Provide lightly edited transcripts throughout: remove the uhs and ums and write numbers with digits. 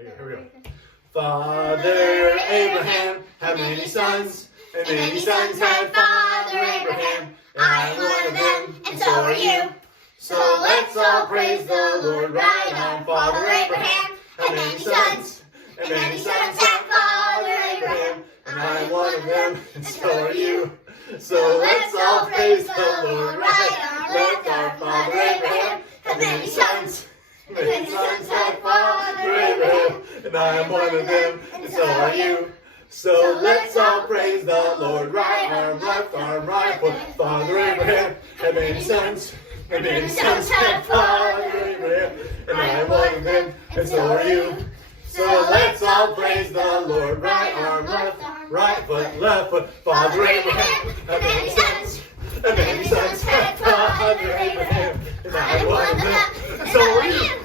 Here we go. Father Abraham had many sons, and many sons had Father Abraham. And I'm one of them, and so are you. So let's all praise the Lord right on. Father Abraham had many sons, and many sons had Father Abraham. And I'm one of them, and so are you. So let's all praise the Lord right on. Left arm. Father Abraham had many sons, and many sons had Father Abraham. And I am one of them, and so are you. So let's all praise the Lord. Right arm, right foot. Father Abraham had many sons, and many sons had Father Abraham. And I am one of them, and so are you. So let's all praise the Lord. Right arm, right foot, left foot. Father Abraham had many sons, and many sons had Father Abraham. And I am one of them, and so are you.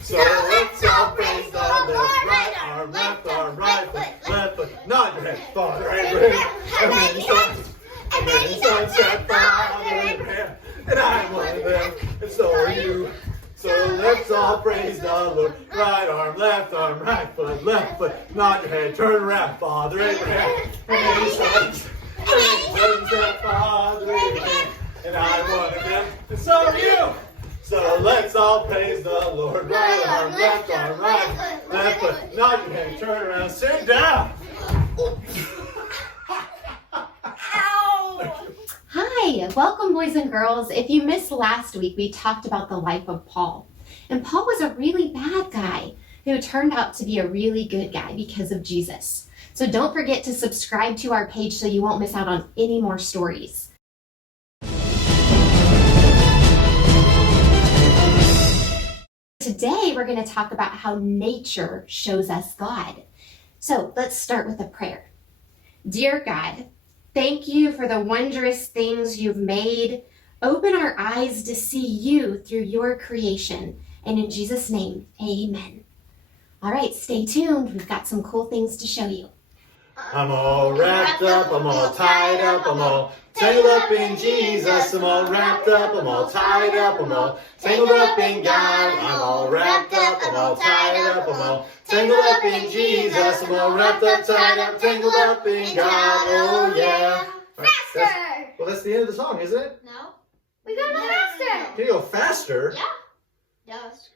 So let's all praise the Lord. Right arm, right foot, left foot. Nod your head. Father Abraham had many sons, and many sons had Father Abraham. And I am one of them, and so are you. So let's all praise the Lord. Right arm, right foot, left foot. Nod your head, turn around. Father Abraham had many sons, and many sons had Father Abraham. And I am one of them, and so are you. So let's all praise the Lord. Right arm, right foot, left foot. Nod your head, turn around, sit down. Hi, welcome boys and girls. If you missed last week, we talked about the life of Paul. And Paul was a really bad guy who turned out to be a really good guy because of Jesus. So don't forget to subscribe to our page so you won't miss out on any more stories. Today, we're going to talk about how nature shows us God. So let's start with a prayer. Dear God, thank you for the wondrous things you've made. Open our eyes to see you through your creation. And in Jesus' name, amen. All right, stay tuned. We've got some cool things to show you. I'm all wrapped up, I'm all tied up, I'm all tangled up in Jesus. I'm all wrapped up, I'm all tied up, I'm all tangled up in God. I'm all wrapped up, I'm all tied up, I'm all tangled up in Jesus. I'm all wrapped up, tied up, tangled up in God. Oh yeah. Faster! Well, that's the end of the song, isn't it? No. We gotta go faster! Can you go faster? Yeah. Yes.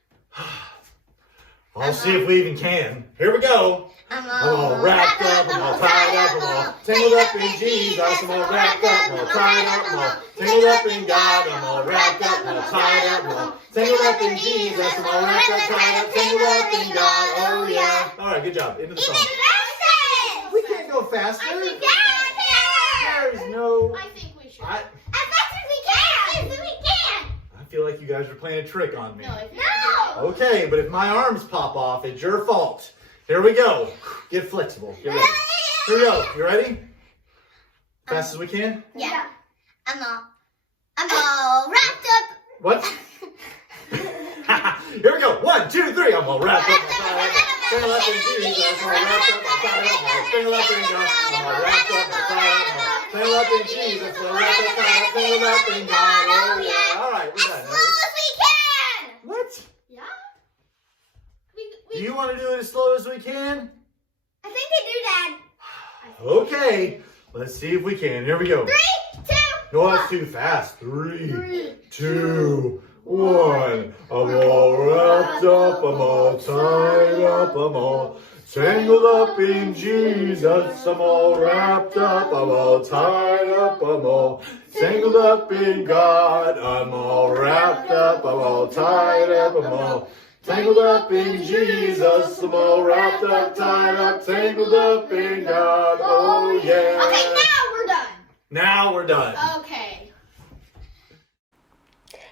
I'll see if we even can. Here we go. I'm all wrapped up, I'm all tied up, I'm all tangled up in Jesus. I'm all wrapped up, I'm all tied up, I'm all tangled up in God. I'm all wrapped up, I'm all tied up, I'm all tangled up in Jesus. I'm all wrapped up, tied up, tangled up in God. Oh yeah. All right, good job. Into the song. We can't go faster. I think we can. There's no. I think we should. As fast as we can. As we can. I feel like you guys are playing a trick on me. No. Okay, but if my arms pop off, it's your fault. Here we go. Get flexible. Get ready. Here we go. You ready? Fast as we can? Yeah. I'm all wrapped up. What? Here we go. 1, 2, 3. I'm all wrapped up. Tangled up in Jesus. I'm all wrapped up. Tangled up in God. I'm all wrapped up. Tangled up in Jesus. I'm all wrapped up. Tangled up in God. Oh yeah. All right, we're done. As slow as we can. What? Yeah. Do you want to do it as slow as we can? I think they do, Dad. Okay. Let's see if we can. Here we go. 3, 2. No, that's too fast. 3, 2, 1. I'm all wrapped up, I'm all tied up, I'm all tangled up in Jesus. I'm all wrapped up, I'm all tied up, I'm all tangled up in God. I'm all wrapped up, I'm all tied up, I'm all tangled up in Jesus. I'm all wrapped up, tied up, tangled up in God. Oh yeah. Okay, now we're done. Now we're done. Okay.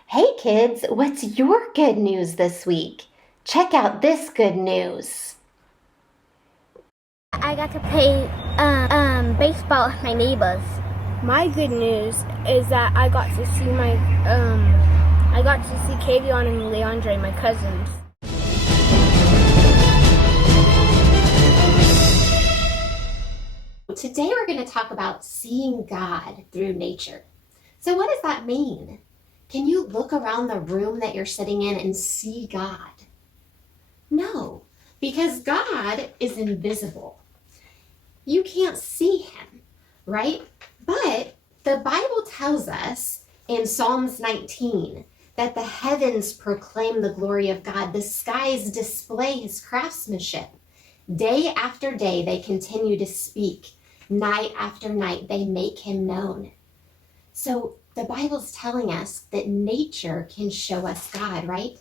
Hey kids, what's your good news this week? Check out this good news. I got to play baseball with my neighbors. My good news is that I got to see Kavion and Leandre, my cousins. Today we're going to talk about seeing God through nature. So what does that mean? Can you look around the room that you're sitting in and see God? No. because God is invisible. You can't see him, right? But the Bible tells us in Psalms 19 that the heavens proclaim the glory of God. The skies display his craftsmanship. Day after day, they continue to speak. Night after night, they make him known. So the Bible's telling us that nature can show us God, right?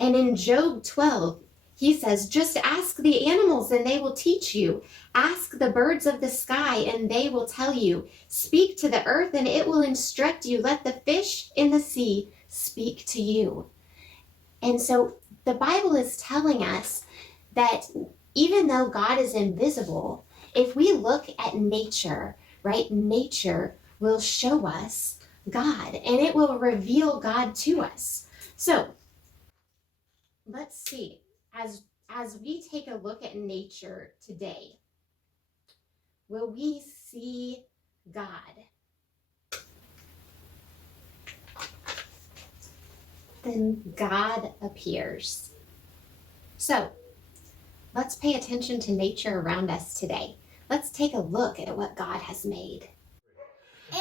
And in Job 12, he says, just ask the animals and they will teach you. Ask the birds of the sky and they will tell you. Speak to the earth and it will instruct you. Let the fish in the sea speak to you. And so the Bible is telling us that even though God is invisible, if we look at nature, right, nature will show us God and it will reveal God to us. So let's see, as we take a look at nature today, will we see God? Then God appears. So let's pay attention to nature around us today. Let's take a look at what God has made.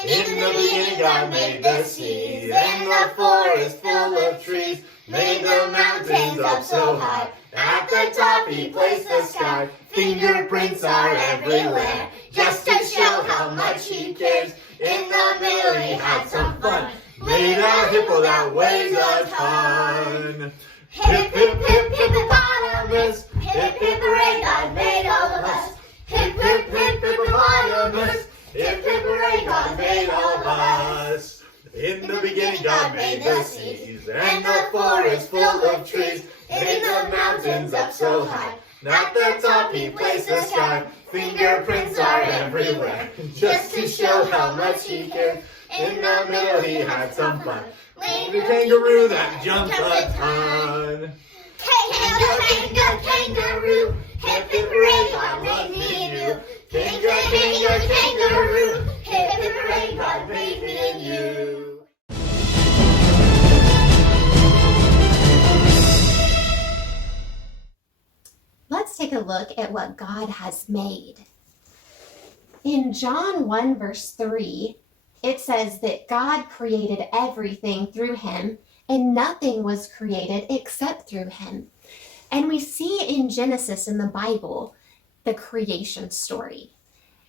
In the beginning God made the seas, and the forest full of trees, made the mountains up so high, at the top he placed the sky. Fingerprints are everywhere, just to show how much he cares. In the middle he had some fun, made a hippo that weighs a ton. Hip, hip, hip, hippopotamus, hip, hip, hooray, God made all of us. Hip, hip, hip, hippopotamus, hip, hip, hooray, God made all of us. In the beginning God made the seas, and the forest full of trees, made the mountains up so high, at the top he placed the sky. Fingerprints are everywhere, just to show how much he cared. In the middle he had some fun, made a kangaroo that jumped a ton. Kangaroo, hip hip hooray, God made me and you. Kangaroo, hip hip hooray, God made me and you. Let's take a look at what God has made. In John 1 verse 3, it says that God created everything through him, and nothing was created except through him. And we see in Genesis in the Bible the creation story.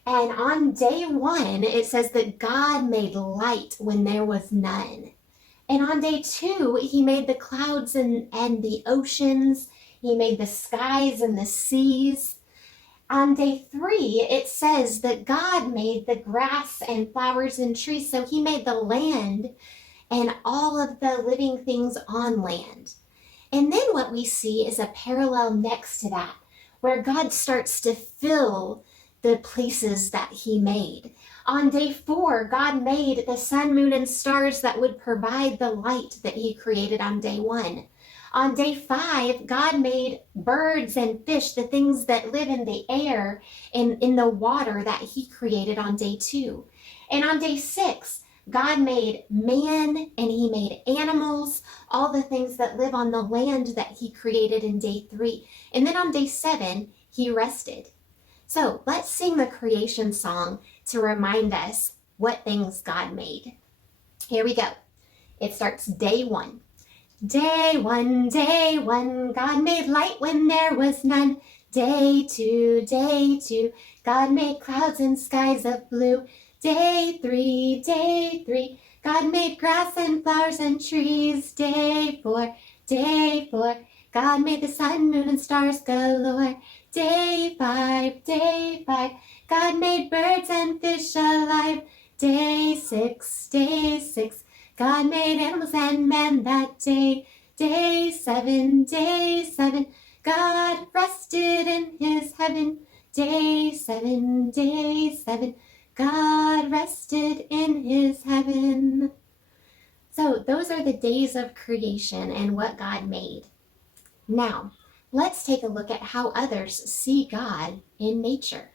And on day 1, it says that God made light when there was none. And on day 2, he made the clouds and the oceans. He made the skies and the seas. On day 3, it says that God made the grass and flowers and trees. So he made the land and all of the living things on land. And then what we see is a parallel next to that, where God starts to fill the places that he made. On day 4, God made the sun, moon, and stars that would provide the light that he created on day 1. On day 5, God made birds and fish, the things that live in the air and in the water that he created on day 2. And on day 6, God made man and he made animals, all the things that live on the land that he created in day 3. And then on day 7, he rested. So let's sing the creation song to remind us what things God made. Here we go. It starts day 1. Day 1, God made light when there was none. Day 2, God made clouds and skies of blue. Day 3, God made grass and flowers and trees. Day 4, God made the sun, moon, and stars galore. Day 5, God made birds and fish alive. Day 6, God made animals and man that day. Day 7, God rested in his heaven. Day 7, God rested in his heaven. So those are the days of creation and what God made. Now, let's take a look at how others see God in nature.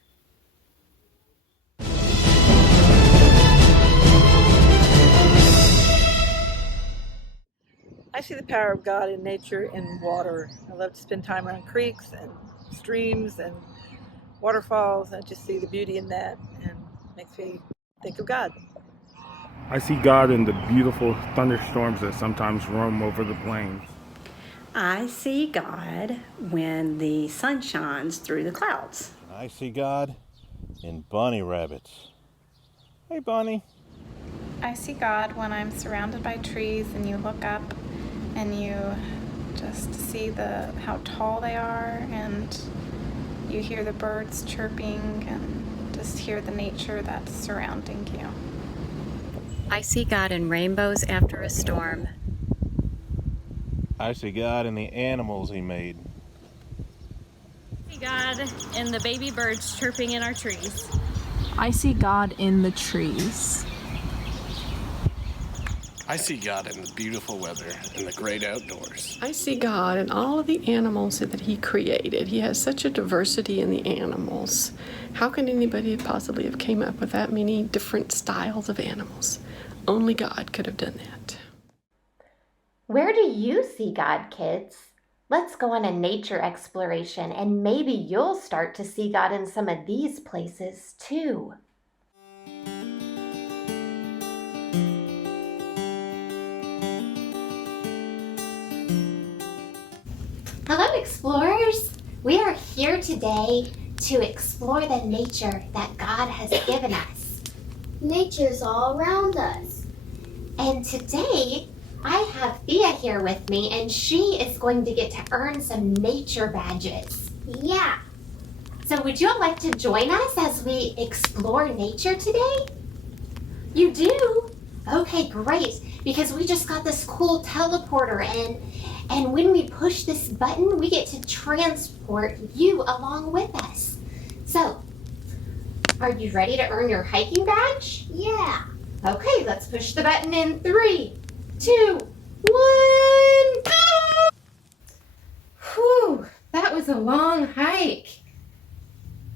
I see the power of God in nature and water. I love to spend time around creeks and streams and waterfalls. I just see the beauty in that and makes me think of God. I see God in the beautiful thunderstorms that sometimes roam over the plains. I see God when the sun shines through the clouds. I see God in bunny rabbits. Hey, Bunny. I see God when I'm surrounded by trees and you look up and you just see how tall they are, and you hear the birds chirping and just hear the nature that's surrounding you. I see God in rainbows after a storm. I see God in the animals he made. I see God in the baby birds chirping in our trees. I see God in the trees. I see God in the beautiful weather and the great outdoors. I see God in all of the animals that he created. He has such a diversity in the animals. How can anybody possibly have came up with that many different styles of animals? Only God could have done that. Where do you see God, kids? Let's go on a nature exploration and maybe you'll start to see God in some of these places too. Hello, explorers! We are here today to explore the nature that God has given us. Nature's all around us. And today, I have Thea here with me, and she is going to get to earn some nature badges. Yeah. So would you all like to join us as we explore nature today? You do? Okay, great. Because we just got this cool teleporter and when we push this button, we get to transport you along with us. So, are you ready to earn your hiking badge? Yeah. Okay, let's push the button in 3, 2, 1, go! Whew, that was a long hike.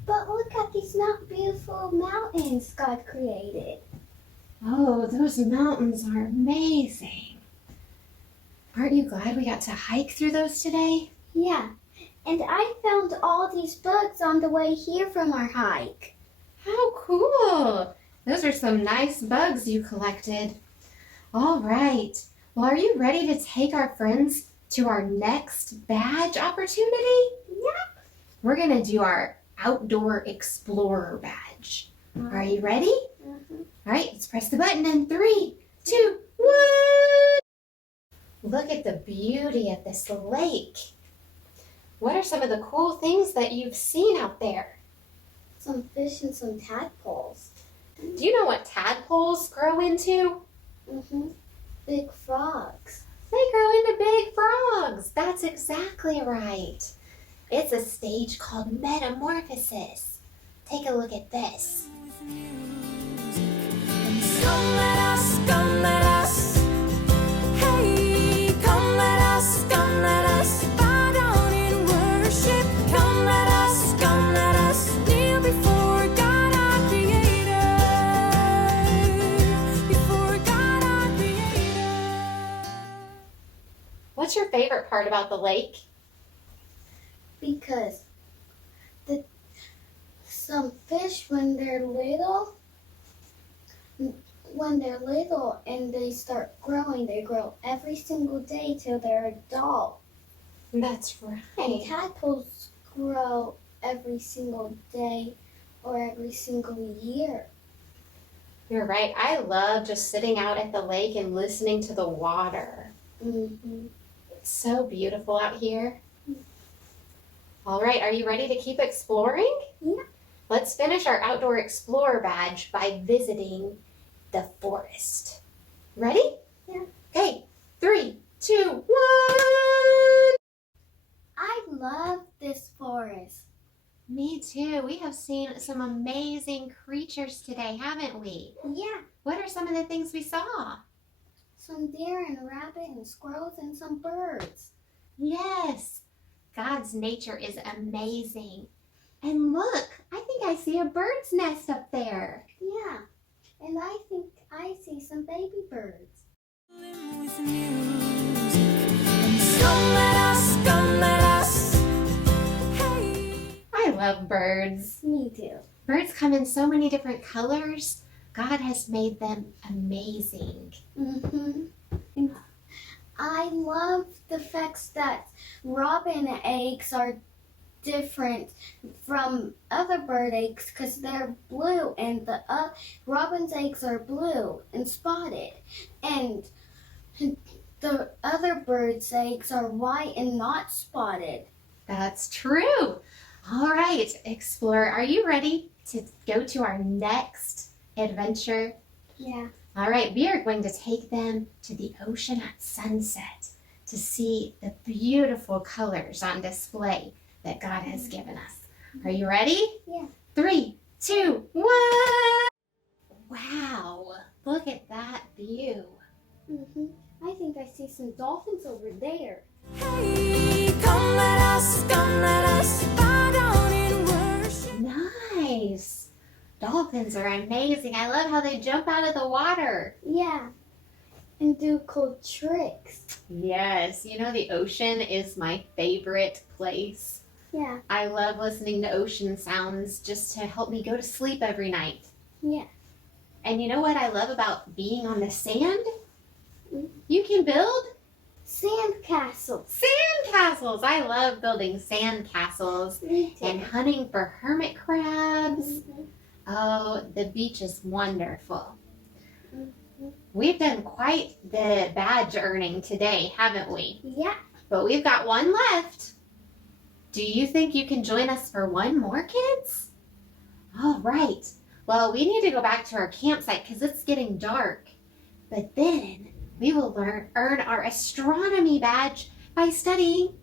But look at these beautiful mountains God created. Oh, those mountains are amazing. Aren't you glad we got to hike through those today? Yeah, and I found all these bugs on the way here from our hike. How cool! Those are some nice bugs you collected. All right. Well, are you ready to take our friends to our next badge opportunity? Yeah. We're going to do our Outdoor Explorer badge. Are you ready? Mm-hmm. All right, let's press the button in 3, 2, 1. Look at the beauty of this lake. What are some of the cool things that you've seen out there? Some fish and some tadpoles. Do you know what tadpoles grow into? Mm-hmm. Big frogs. They grow into big frogs. That's exactly right. It's a stage called metamorphosis. Take a look at this. Come let us, hey, come let us bow down in worship. Come let us kneel before God our Creator, before God our Creator. What's your favorite part about the lake? Because some fish, when they're little and they start growing, they grow every single day till they're adult. That's right. And tadpoles grow every single day or every single year. You're right. I love just sitting out at the lake and listening to the water. Mm-hmm. It's so beautiful out here. All right, are you ready to keep exploring? Yeah. Let's finish our Outdoor Explorer badge by visiting the forest. Ready? Yeah. Okay, 3, 2, 1. I love this forest. Me too. We have seen some amazing creatures today, haven't we? Yeah. What are some of the things we saw? Some deer and rabbit and squirrels and some birds. Yes. God's nature is amazing. And look, I think I see a bird's nest up there. Yeah. And I think I see some baby birds. With music. Come let us, hey. I love birds. Me too. Birds come in so many different colors. God has made them amazing. I love the fact that robin eggs are different from other bird eggs because they're blue, and the robin's eggs are blue and spotted, and the other bird's eggs are white and not spotted. That's true. All right, Explorer, are you ready to go to our next adventure? Yeah. All right, we are going to take them to the ocean at sunset to see the beautiful colors on display that God has given us. Are you ready? Yeah. 3, 2, 1. Wow, look at that view. I think I see some dolphins over there. Hey, come let us bow down in worship. Nice. Dolphins are amazing. I love how they jump out of the water. Yeah. And do cool tricks. Yes, you know the ocean is my favorite place. Yeah. I love listening to ocean sounds just to help me go to sleep every night. Yeah. And you know what I love about being on the sand? You can build sandcastles. Sandcastles! I love building sandcastles and hunting for hermit crabs. Oh, the beach is wonderful. We've done quite the badge earning today, haven't we? Yeah. But we've got one left. Do you think you can join us for one more, kids? All right. Well, we need to go back to our campsite because it's getting dark. But then we will earn our astronomy badge by studying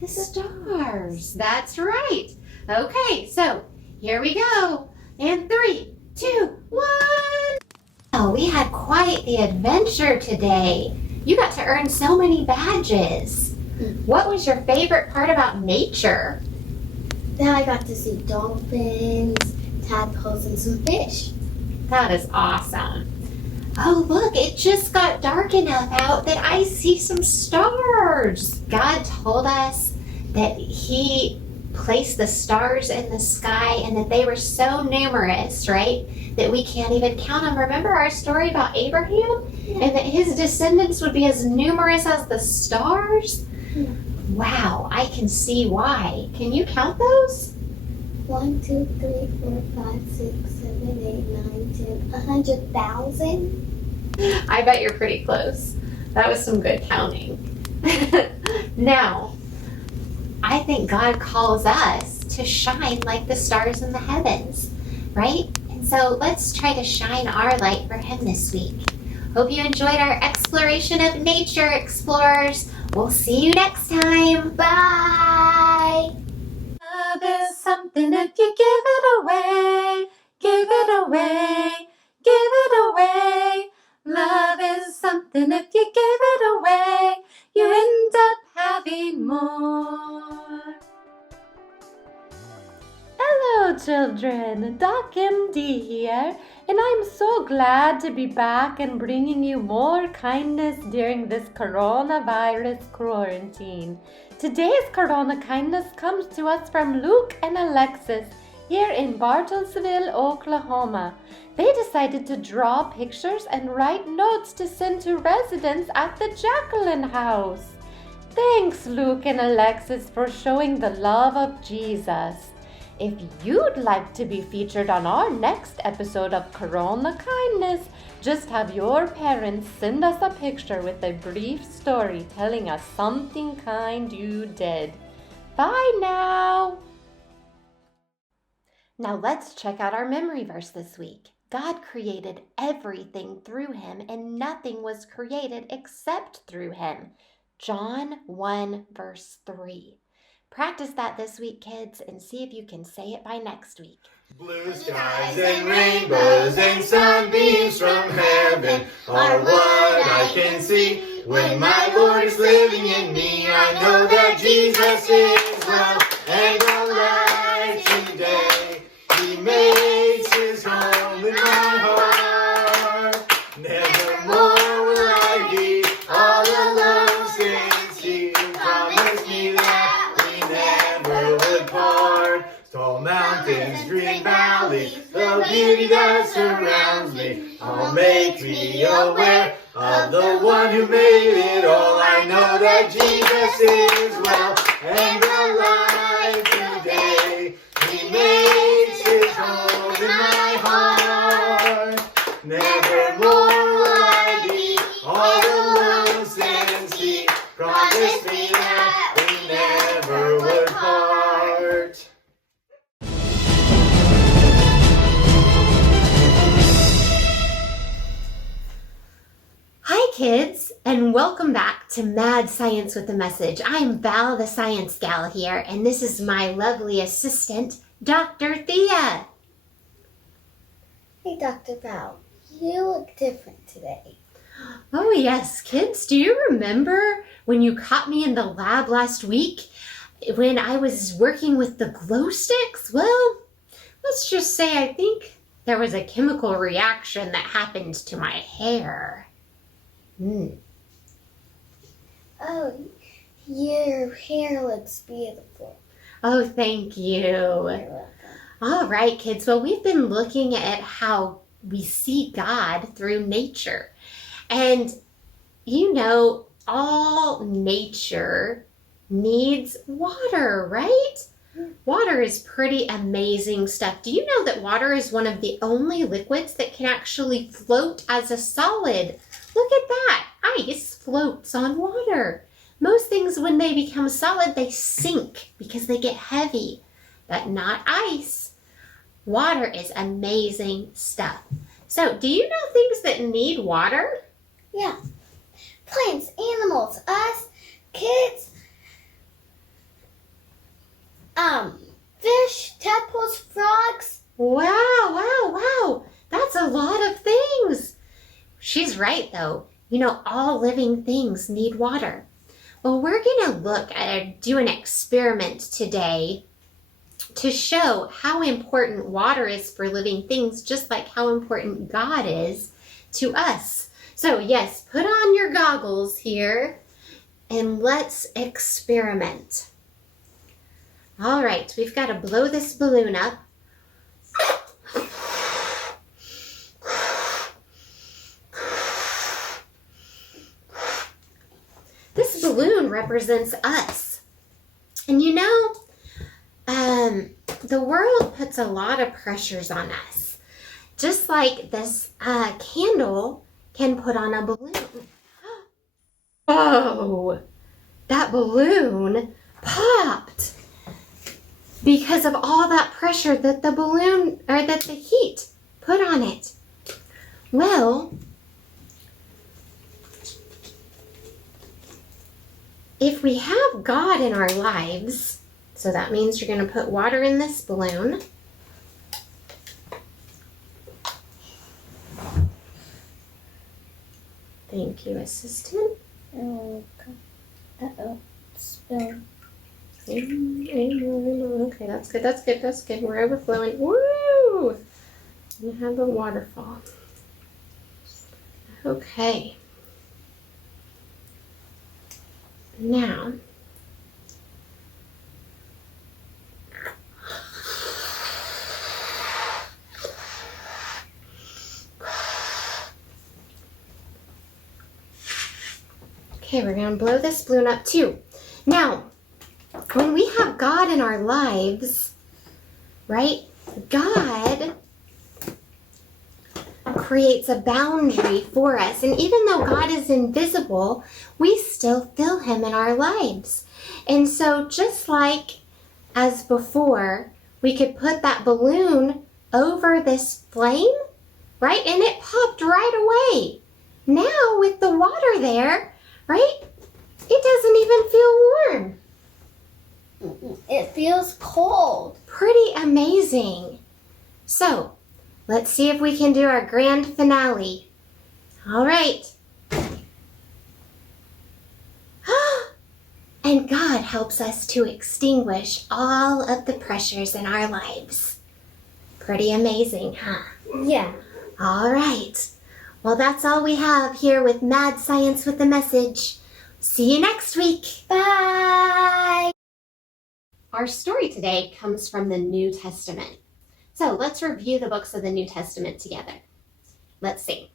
the stars. That's right. Okay, so here we go. And 3, 2, 1. Oh, we had quite the adventure today. You got to earn so many badges. What was your favorite part about nature? Then I got to see dolphins, tadpoles, and some fish. That is awesome. Oh, look, it just got dark enough out that I see some stars. God told us that He placed the stars in the sky and that they were so numerous, right, that we can't even count them. Remember our story about Abraham? Yeah. And that his descendants would be as numerous as the stars? Yeah. Wow, I can see why. Can you count those? 1, 2, 3, 4, 5, 6, 7, 8, 9, 10, 100,000. I bet you're pretty close. That was some good counting. Now, I think God calls us to shine like the stars in the heavens, right? And so let's try to shine our light for Him this week. Hope you enjoyed our exploration of nature, explorers. We'll see you next time. Bye! Love is something if you give it away, give it away, give it away. Love is something if you give it away, you end up having more. Hello children, Doc MD here, and I'm so glad to be back and bringing you more kindness during this coronavirus quarantine. Today's Corona Kindness comes to us from Luke and Alexis here in Bartlesville, Oklahoma. They decided to draw pictures and write notes to send to residents at the Jacqueline House. Thanks, Luke and Alexis, for showing the love of Jesus. If you'd like to be featured on our next episode of Corona Kindness, just have your parents send us a picture with a brief story telling us something kind you did. Bye now! Now let's check out our memory verse this week. God created everything through Him, and nothing was created except through Him. John 1 verse 3. Practice that this week, kids, and see if you can say it by next week. Blue skies and rainbows and sunbeams from heaven are what I can see. When my Lord is living in me, I know that Jesus is love and alive today. He makes His home in my heart. Nevermore will I be all alone since He Tall mountains, green valleys, the beauty that surrounds me, all make me aware of the one who made it all. I know that Jesus is well and alive today. He makes his home in my heart. Nevermore will I be all alone since he promised me that we never would part. Hi kids, and welcome back to Mad Science with a Message. I'm Val, the science gal here, and this is my lovely assistant, Dr. Thea. Hey, Dr. Val, you look different today. Oh yes, kids, do you remember when you caught me in the lab last week when I was working with the glow sticks? Well, let's just say I think there was a chemical reaction that happened to my hair. Oh, your hair looks beautiful. Oh, thank you. You're welcome. All right, kids. Well, we've been looking at how we see God through nature. And, you know, all nature needs water, right? Water is pretty amazing stuff. Do you know that water is one of the only liquids that can actually float as a solid? Look at that. Ice floats on water. Most things, when they become solid, they sink because they get heavy, but not ice. Water is amazing stuff. So, do you know things that need water? Yeah. Plants, animals, us, kids, fish, tadpoles, frogs. Wow. That's a lot of things. She's right, though. You know, all living things need water. Well, we're going to do an experiment today to show how important water is for living things, just like how important God is to us. So, yes, put on your goggles here and let's experiment. All right, we've got to blow this balloon up. This balloon represents us. And you know, the world puts a lot of pressures on us. Just like this candle can put on a balloon. Oh, that balloon popped because of all that pressure that the balloon, or that the heat put on it. Well, if we have God in our lives, so that means you're going to put water in this balloon. Thank you, assistant. Uh-oh. Spill. Okay, that's good. We're overflowing. Woo! You have a waterfall. Okay. Now, okay, we're going to blow this balloon up too. Now, when we have God in our lives, right, God creates a boundary for us. And even though God is invisible, we still feel him in our lives. And so just like as before, we could put that balloon over this flame, right? And it popped right away. Now with the water there, right? It doesn't even feel warm. It feels cold. Pretty amazing. So, let's see if we can do our grand finale. All right. And God helps us to extinguish all of the pressures in our lives. Pretty amazing, huh? Yeah. All right. Well, that's all we have here with Mad Science with a Message. See you next week. Bye. Our story today comes from the New Testament. So let's review the books of the New Testament together. Let's see.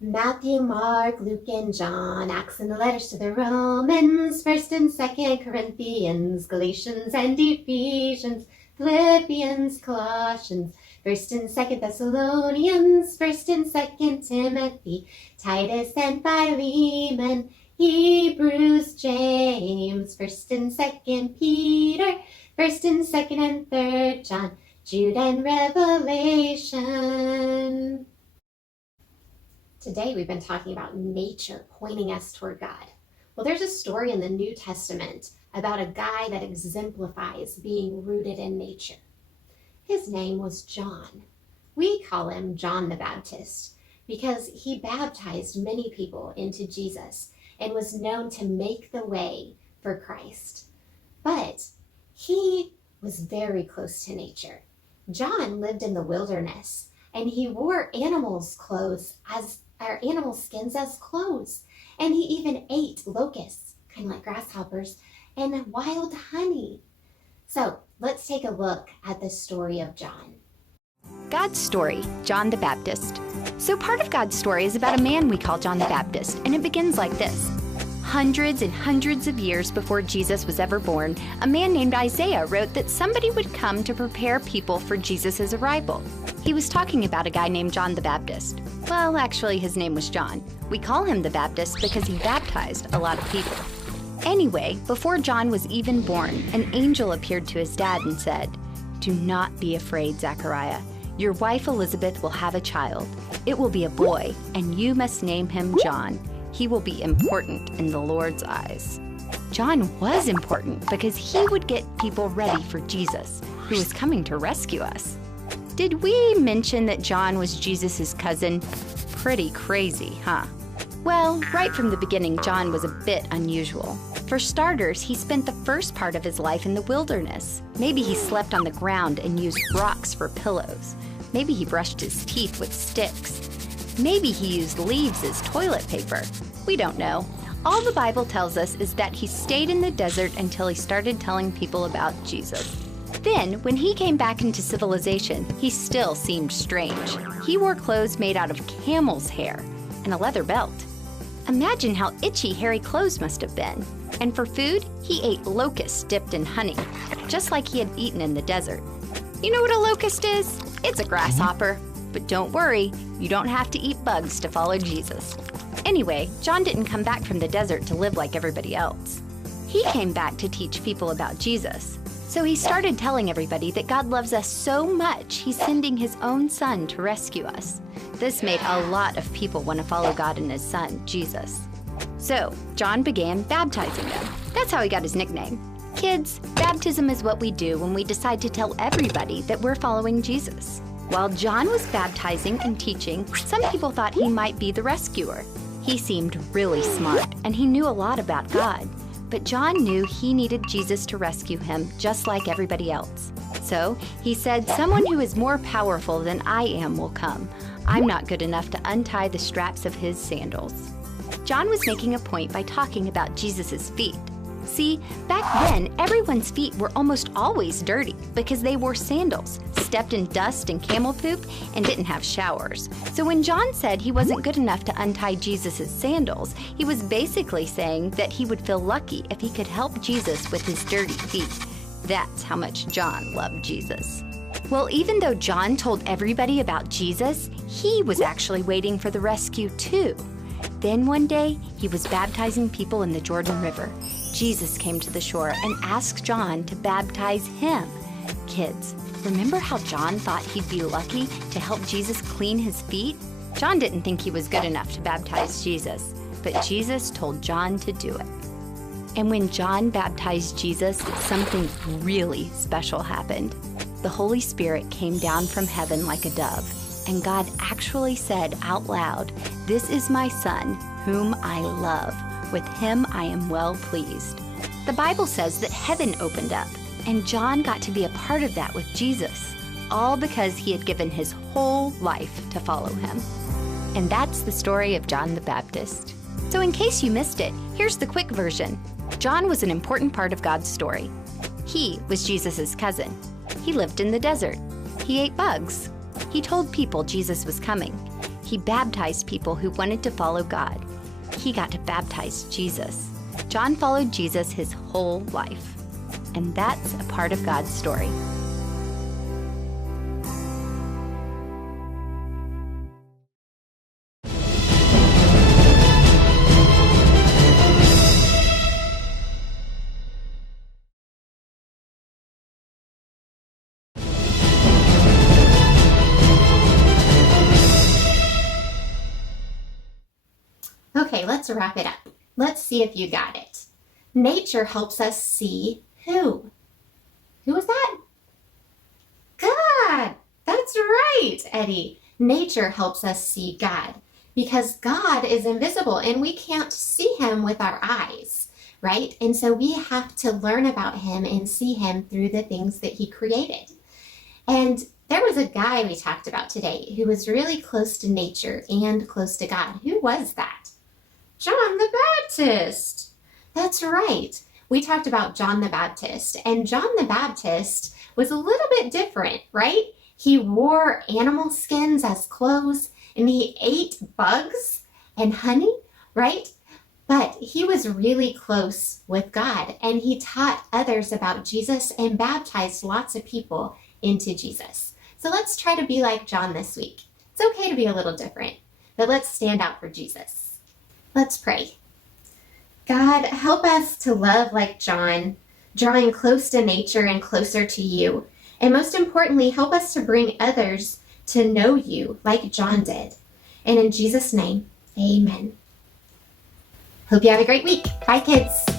Matthew, Mark, Luke, and John, Acts and the letters to the Romans, 1st and 2nd Corinthians, Galatians and Ephesians, Philippians, Colossians, 1st and 2nd Thessalonians, 1st and 2nd Timothy, Titus and Philemon, Hebrews, James, 1st and 2nd Peter, 1st and 2nd and 3rd John, Jude and Revelation. Today we've been talking about nature pointing us toward God. Well, there's a story in the New Testament about a guy that exemplifies being rooted in nature. His name was John. We call him John the Baptist because he baptized many people into Jesus and was known to make the way for Christ. But he was very close to nature. John lived in the wilderness and he wore animal skins as clothes. And he even ate locusts, kind of like grasshoppers, and wild honey. So let's take a look at the story of John. God's story, John the Baptist. So part of God's story is about a man we call John the Baptist, and it begins like this. Hundreds and hundreds of years before Jesus was ever born, a man named Isaiah wrote that somebody would come to prepare people for Jesus' arrival. He was talking about a guy named John the Baptist. Well, actually, his name was John. We call him the Baptist because he baptized a lot of people. Anyway, before John was even born, an angel appeared to his dad and said, "Do not be afraid, Zechariah. Your wife Elizabeth will have a child. It will be a boy, and you must name him John. He will be important in the Lord's eyes." John was important because he would get people ready for Jesus, who was coming to rescue us. Did we mention that John was Jesus' cousin? Pretty crazy, huh? Well, right from the beginning, John was a bit unusual. For starters, he spent the first part of his life in the wilderness. Maybe he slept on the ground and used rocks for pillows. Maybe he brushed his teeth with sticks. Maybe he used leaves as toilet paper. We don't know. All the Bible tells us is that he stayed in the desert until he started telling people about Jesus. Then, when he came back into civilization, he still seemed strange. He wore clothes made out of camel's hair and a leather belt. Imagine how itchy hairy clothes must have been. And for food, he ate locusts dipped in honey, just like he had eaten in the desert. You know what a locust is? It's a grasshopper. But don't worry, you don't have to eat bugs to follow Jesus. Anyway, John didn't come back from the desert to live like everybody else. He came back to teach people about Jesus. So he started telling everybody that God loves us so much, he's sending his own son to rescue us. This made a lot of people want to follow God and his son, Jesus. So John began baptizing them. That's how he got his nickname. Kids, baptism is what we do when we decide to tell everybody that we're following Jesus. While John was baptizing and teaching, some people thought he might be the rescuer. He seemed really smart, and he knew a lot about God. But John knew he needed Jesus to rescue him, just like everybody else. So he said, "Someone who is more powerful than I am will come. I'm not good enough to untie the straps of his sandals." John was making a point by talking about Jesus' feet. See, back then, everyone's feet were almost always dirty because they wore sandals, stepped in dust and camel poop, and didn't have showers. So when John said he wasn't good enough to untie Jesus' sandals, he was basically saying that he would feel lucky if he could help Jesus with his dirty feet. That's how much John loved Jesus. Well, even though John told everybody about Jesus, he was actually waiting for the rescue too. Then one day, he was baptizing people in the Jordan River. Jesus came to the shore and asked John to baptize him. Kids, remember how John thought he'd be lucky to help Jesus clean his feet? John didn't think he was good enough to baptize Jesus, but Jesus told John to do it. And when John baptized Jesus, something really special happened. The Holy Spirit came down from heaven like a dove, and God actually said out loud, "This is my Son, whom I love. With him I am well pleased." The Bible says that heaven opened up, and John got to be a part of that with Jesus, all because he had given his whole life to follow him. And that's the story of John the Baptist. So in case you missed it, here's the quick version. John was an important part of God's story. He was Jesus' cousin. He lived in the desert. He ate bugs. He told people Jesus was coming. He baptized people who wanted to follow God. He got to baptize Jesus. John followed Jesus his whole life. And that's a part of God's story. Okay, let's wrap it up. Let's see if you got it. Nature helps us see who? Who was that? God! That's right, Eddie. Nature helps us see God because God is invisible and we can't see him with our eyes, right? And so we have to learn about him and see him through the things that he created. And there was a guy we talked about today who was really close to nature and close to God. Who was that? John the Baptist. That's right. We talked about John the Baptist, and John the Baptist was a little bit different, right? He wore animal skins as clothes, and he ate bugs and honey, right? But he was really close with God, and he taught others about Jesus and baptized lots of people into Jesus. So let's try to be like John this week. It's okay to be a little different, but let's stand out for Jesus. Let's pray. God, help us to love like John, drawing close to nature and closer to you. And most importantly, help us to bring others to know you like John did. And in Jesus' name, amen. Hope you have a great week. Bye, kids.